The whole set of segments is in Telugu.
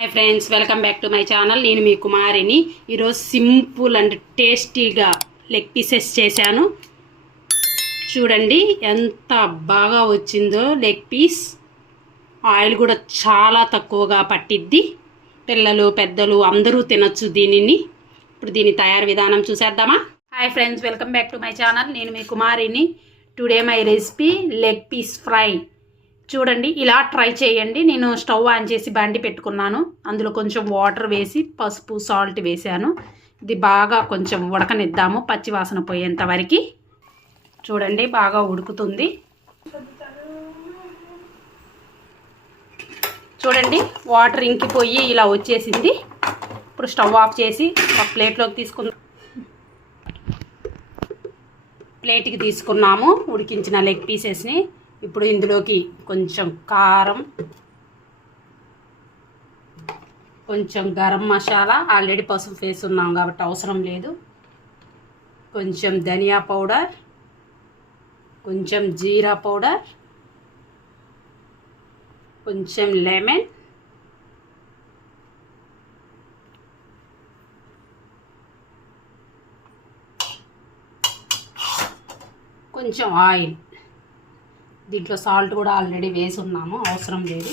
Hi friends, welcome back to my channel. నేను మీ కుమారిని. ఈరోజు సింపుల్ అండ్ టేస్టీగా లెగ్ పీసెస్ చేశాను. చూడండి ఎంత బాగా వచ్చిందో లెగ్ పీస్. ఆయిల్ కూడా చాలా తక్కువగా పట్టిద్ది. పిల్లలు పెద్దలు అందరూ తినొచ్చు దీనిని. ఇప్పుడు దీని తయారు విధానం చూసేద్దామా? Hi friends, welcome back to my channel. నేను మీ కుమారిని. Today my recipe leg piece fry. చూడండి, ఇలా ట్రై చేయండి. నేను స్టవ్ ఆన్ చేసి బండి పెట్టుకున్నాను. అందులో కొంచెం వాటర్ వేసి పసుపు సాల్ట్ వేసాను. ఇది బాగా కొంచెం ఉడకనిద్దాము, పచ్చి వాసన పోయేంత వరకు. చూడండి, బాగా ఉడుకుతుంది. చూడండి, వాటర్ ఇంకిపోయి ఇలా వచ్చేసింది. ఇప్పుడు స్టవ్ ఆఫ్ చేసి ఒక ప్లేట్లోకి తీసుకుందాం. ప్లేట్కి తీసుకున్నాము ఉడికించిన లెగ్ పీసెస్ని. ఇప్పుడు ఇందులోకి కొంచెం కారం, కొంచెం గరం మసాలా, ఆల్రెడీ పసుపు వేసున్నాం కాబట్టి అవసరం లేదు, కొంచెం ధనియా పౌడర్, కొంచెం జీరా పౌడర్, కొంచెం లెమన్, కొంచెం ఆయిల్. దీంట్లో సాల్ట్ కూడా ఆల్రెడీ వేసి ఉన్నాము, అవసరం లేదు.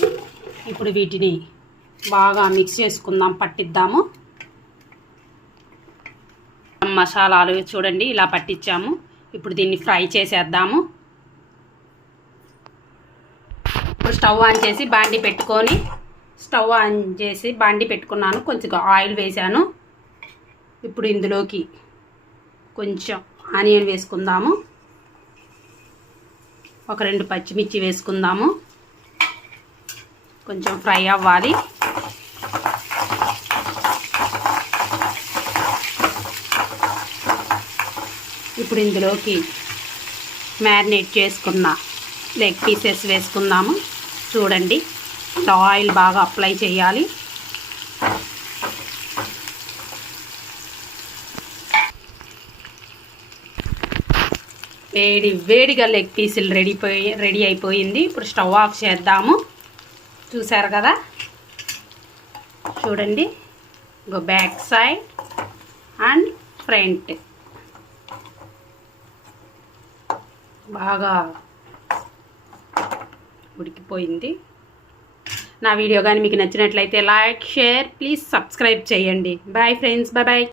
ఇప్పుడు వీటిని బాగా మిక్స్ చేసుకుందాం, పట్టిద్దాము. మసాలాలు చూడండి ఇలా పట్టించాము. ఇప్పుడు దీన్ని ఫ్రై చేసేద్దాము. ఇప్పుడు స్టవ్ ఆన్ చేసి బాండి పెట్టుకున్నాను. కొంచెం ఆయిల్ వేసాను. ఇప్పుడు ఇందులోకి కొంచెం ఆనియన్ వేసుకుందాము. ఒక 2 పచ్చిమిర్చి వేసుకుందాము. కొంచెం ఫ్రై అవ్వాలి. ఇప్పుడు ఇందులోకి మ్యారినేట్ చేసుకున్న లెగ్ పీసెస్ వేసుకుందాము. చూడండి, ఆయిల్ బాగా అప్లై చేయాలి. వేడిగా లెగ్ పీసులు రెడీ అయిపోయింది. ఇప్పుడు స్టవ్ ఆఫ్ చేద్దాము. చూసారు కదా, చూడండి, బ్యాక్ సైడ్ అండ్ ఫ్రంట్ బాగా ఉడికిపోయింది. నా వీడియో కానీ మీకు నచ్చినట్లయితే లైక్, షేర్, ప్లీజ్ సబ్స్క్రైబ్ చేయండి. Bye friends, bye.